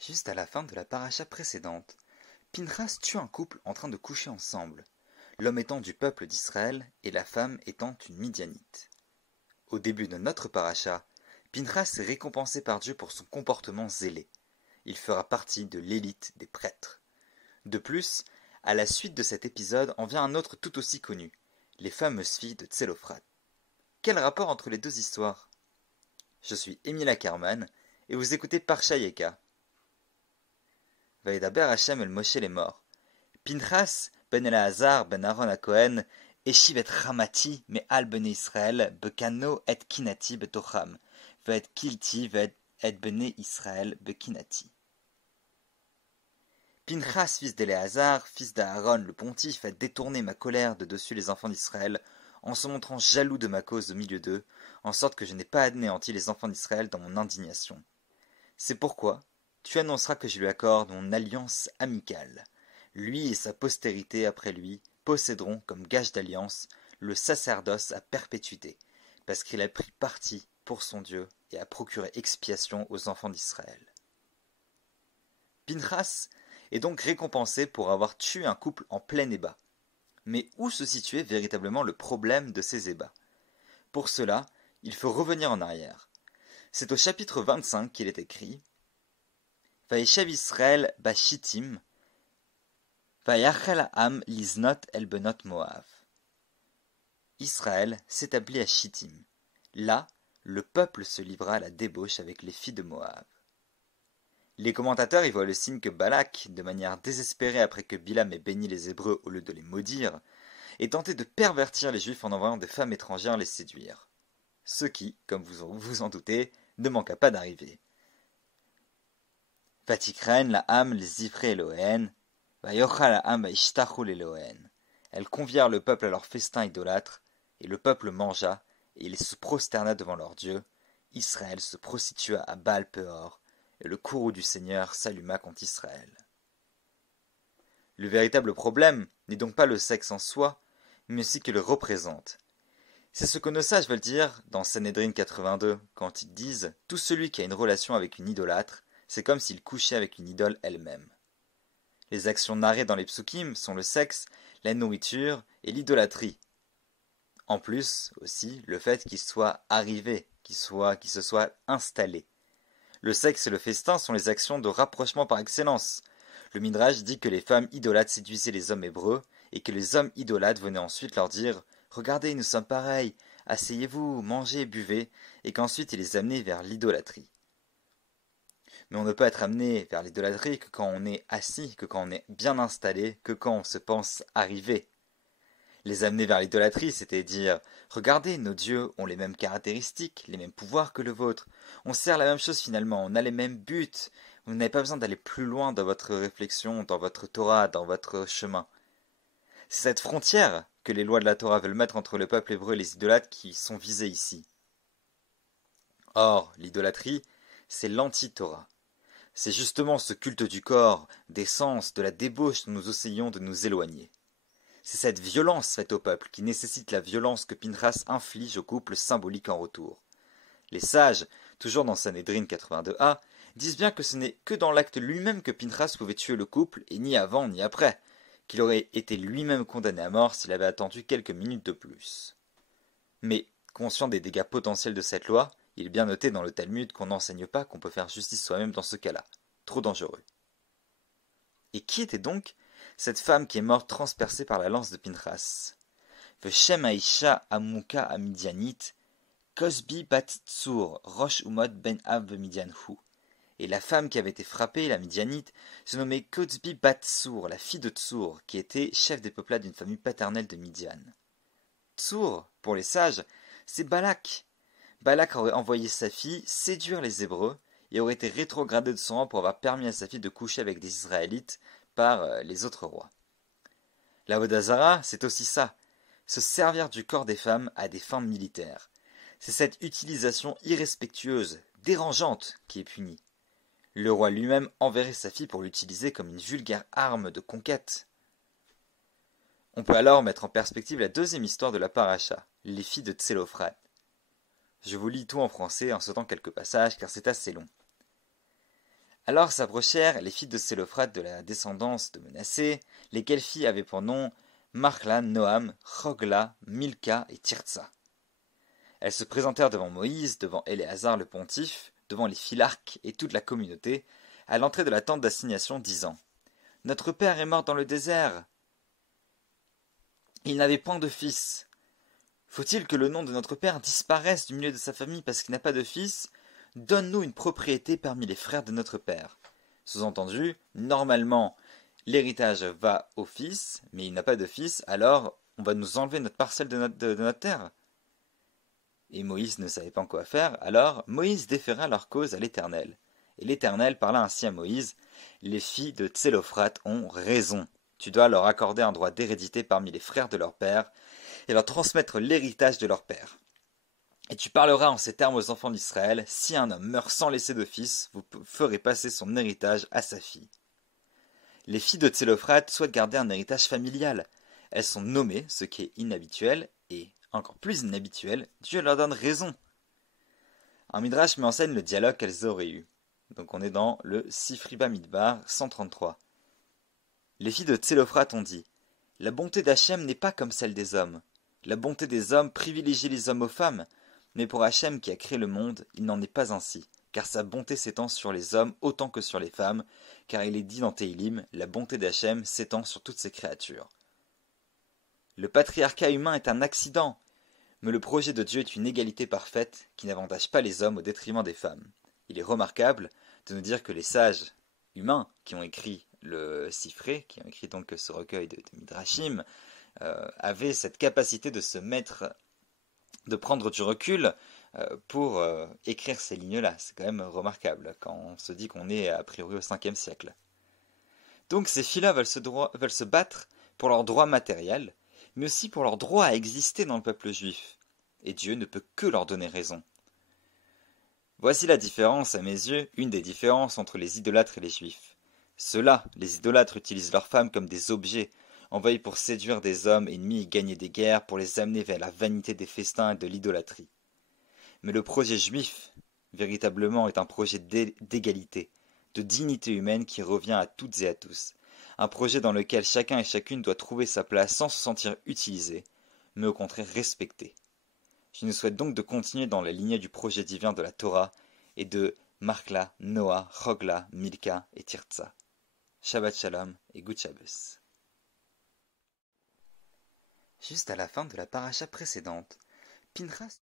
Juste à la fin de la paracha précédente, Pinchas tue un couple en train de coucher ensemble, l'homme étant du peuple d'Israël et la femme étant une Midianite. Au début de notre paracha, Pinchas est récompensé par Dieu pour son comportement zélé. Il fera partie de l'élite des prêtres. De plus, à la suite de cet épisode en vient un autre tout aussi connu, les fameuses filles de Tselophrat. Quel rapport entre les deux histoires? Je suis Émile Ackerman et vous écoutez Parsha Yeka. Vayedaber Hashem el Moshe les morts. Pinchas ben Eleazar ben Aaron HaKohen eshiv et Chamati me'al bnei Israël bekano et kinati betocham ve'et kilti ve'et bnei Israël bekinati. Pinchas, fils d'Éléazar, fils d'Aaron le pontife, a détourné ma colère de dessus les enfants d'Israël en se montrant jaloux de ma cause au milieu d'eux, en sorte que je n'ai pas anéanti les enfants d'Israël dans mon indignation. C'est pourquoi tu annonceras que je lui accorde mon alliance amicale. Lui et sa postérité après lui posséderont comme gage d'alliance le sacerdoce à perpétuité, parce qu'il a pris parti pour son Dieu et a procuré expiation aux enfants d'Israël. Pinchas est donc récompensé pour avoir tué un couple en plein ébat. Mais où se situait véritablement le problème de ces ébats? Pour cela, il faut revenir en arrière. C'est au chapitre 25 qu'il est écrit Vaïshav Israël Bashitim, Vayachel Ha'am Liznot El Benot Moav. Israël s'établit à Shittim. Là, le peuple se livra à la débauche avec les filles de Moab. Les commentateurs y voient le signe que Balak, de manière désespérée après que Bilam ait béni les Hébreux au lieu de les maudire, ait tenté de pervertir les Juifs en envoyant des femmes étrangères les séduire. Ce qui, comme vous en doutez, ne manqua pas d'arriver. Vatikren la ham les Ivré Elohén, Vayocha la ham Vaishtachu l'Elohén. Elles convièrent le peuple à leur festin idolâtre, et le peuple mangea, et il se prosterna devant leur Dieu. Israël se prostitua à Baal-Péor, et le courroux du Seigneur s'alluma contre Israël. Le véritable problème n'est donc pas le sexe en soi, mais aussi qu'il le représente. C'est ce que nos sages veulent dire dans Sanhédrin 82, quand ils disent « Tout celui qui a une relation avec une idolâtre, c'est comme s'il couchait avec une idole elle-même. » Les actions narrées dans les psukim sont le sexe, la nourriture et l'idolâtrie. En plus, aussi, le fait qu'il soit arrivé, qu'il se soit installé. Le sexe et le festin sont les actions de rapprochement par excellence. Le Midrash dit que les femmes idolâtres séduisaient les hommes hébreux et que les hommes idolâtres venaient ensuite leur dire « Regardez, nous sommes pareils, asseyez-vous, mangez, buvez » et qu'ensuite ils les amenaient vers l'idolâtrie. Mais on ne peut être amené vers l'idolâtrie que quand on est assis, que quand on est bien installé, que quand on se pense arrivé. Les amener vers l'idolâtrie, c'était dire « Regardez, nos dieux ont les mêmes caractéristiques, les mêmes pouvoirs que le vôtre. On sert la même chose finalement, on a les mêmes buts. Vous n'avez pas besoin d'aller plus loin dans votre réflexion, dans votre Torah, dans votre chemin. » C'est cette frontière que les lois de la Torah veulent mettre entre le peuple hébreu et les idolâtres qui sont visés ici. Or, l'idolâtrie, c'est l'anti-Torah. C'est justement ce culte du corps, des sens, de la débauche dont nous essayons de nous éloigner. C'est cette violence faite au peuple qui nécessite la violence que Pinchas inflige au couple symbolique en retour. Les sages, toujours dans Sanhédrin 82a, disent bien que ce n'est que dans l'acte lui-même que Pinchas pouvait tuer le couple, et ni avant ni après, qu'il aurait été lui-même condamné à mort s'il avait attendu quelques minutes de plus. Mais, conscient des dégâts potentiels de cette loi, il est bien noté dans le Talmud qu'on n'enseigne pas qu'on peut faire justice soi-même dans ce cas-là. Trop dangereux. Et qui était donc cette femme qui est morte transpercée par la lance de Pinchas? Veshem Aisha Amuka Amidianit, Kosbi bat Tsur, Rosh Umod ben Av Midianhu. Et la femme qui avait été frappée, la Midianite, se nommait Kosbi bat Tsur, la fille de Tsur, qui était chef des peuplades d'une famille paternelle de Midian. Tsur, pour les sages, c'est Balak. Balak aurait envoyé sa fille séduire les Hébreux et aurait été rétrogradé de son rang pour avoir permis à sa fille de coucher avec des Israélites par les autres rois. La Vodazara, c'est aussi ça, se servir du corps des femmes à des fins militaires. C'est cette utilisation irrespectueuse, dérangeante, qui est punie. Le roi lui-même enverrait sa fille pour l'utiliser comme une vulgaire arme de conquête. On peut alors mettre en perspective la deuxième histoire de la paracha, les filles de Tselophrat. Je vous lis tout en français en sautant quelques passages car c'est assez long. Alors s'approchèrent les filles de Sélophrate de la descendance de Menassé, lesquelles filles avaient pour nom Marcla, Noam, Hogla, Milka et Tirtsa. Elles se présentèrent devant Moïse, devant Éléazar le pontife, devant les philarques et toute la communauté, à l'entrée de la tente d'assignation, disant « Notre père est mort dans le désert. Il n'avait point de fils. Faut-il que le nom de notre père disparaisse du milieu de sa famille parce qu'il n'a pas de fils? Donne-nous une propriété parmi les frères de notre père. » Sous-entendu, normalement, l'héritage va au fils, mais il n'a pas de fils, alors on va nous enlever notre parcelle de notre terre. Et Moïse ne savait pas quoi faire, alors Moïse déféra leur cause à l'Éternel. Et l'Éternel parla ainsi à Moïse, « Les filles de Tsélophrate ont raison. Tu dois leur accorder un droit d'hérédité parmi les frères de leur père, et leur transmettre l'héritage de leur père. Et tu parleras en ces termes aux enfants d'Israël, si un homme meurt sans laisser de fils, vous ferez passer son héritage à sa fille. Les filles de Tsélophrate souhaitent garder un héritage familial. Elles sont nommées, ce qui est inhabituel, et encore plus inhabituel, Dieu leur donne raison. Un midrash met en scène le dialogue qu'elles auraient eu. Donc on est dans le Sifri Bamidbar 133. Les filles de Tsélophrate ont dit « La bonté d'Hachem n'est pas comme celle des hommes. La bonté des hommes privilégie les hommes aux femmes, mais pour Hachem qui a créé le monde, il n'en est pas ainsi, car sa bonté s'étend sur les hommes autant que sur les femmes, car il est dit dans Téhilim, la bonté d'Hachem s'étend sur toutes ses créatures. Le patriarcat humain est un accident, mais le projet de Dieu est une égalité parfaite qui n'avantage pas les hommes au détriment des femmes. Il est remarquable de nous dire que les sages humains qui ont écrit le Sifré, qui ont écrit donc ce recueil de Midrashim, avaient cette capacité de se mettre, de prendre du recul pour écrire ces lignes-là. C'est quand même remarquable quand on se dit qu'on est a priori au 5e siècle. Donc ces filles-là veulent se battre pour leurs droits matériels, mais aussi pour leur droit à exister dans le peuple juif. Et Dieu ne peut que leur donner raison. Voici la différence, à mes yeux, une des différences entre les idolâtres et les juifs. Ceux-là, les idolâtres, utilisent leurs femmes comme des objets, envoyés pour séduire des hommes ennemis et gagner des guerres, pour les amener vers la vanité des festins et de l'idolâtrie. Mais le projet juif, véritablement, est un projet d'égalité, de dignité humaine qui revient à toutes et à tous. Un projet dans lequel chacun et chacune doit trouver sa place sans se sentir utilisé, mais au contraire respecté. Je nous souhaite donc de continuer dans la lignée du projet divin de la Torah et de Markla, Noah, Hogla, Milka et Tirtsa. Shabbat Shalom et Good Shabbos. Juste à la fin de la paracha précédente, Pinchas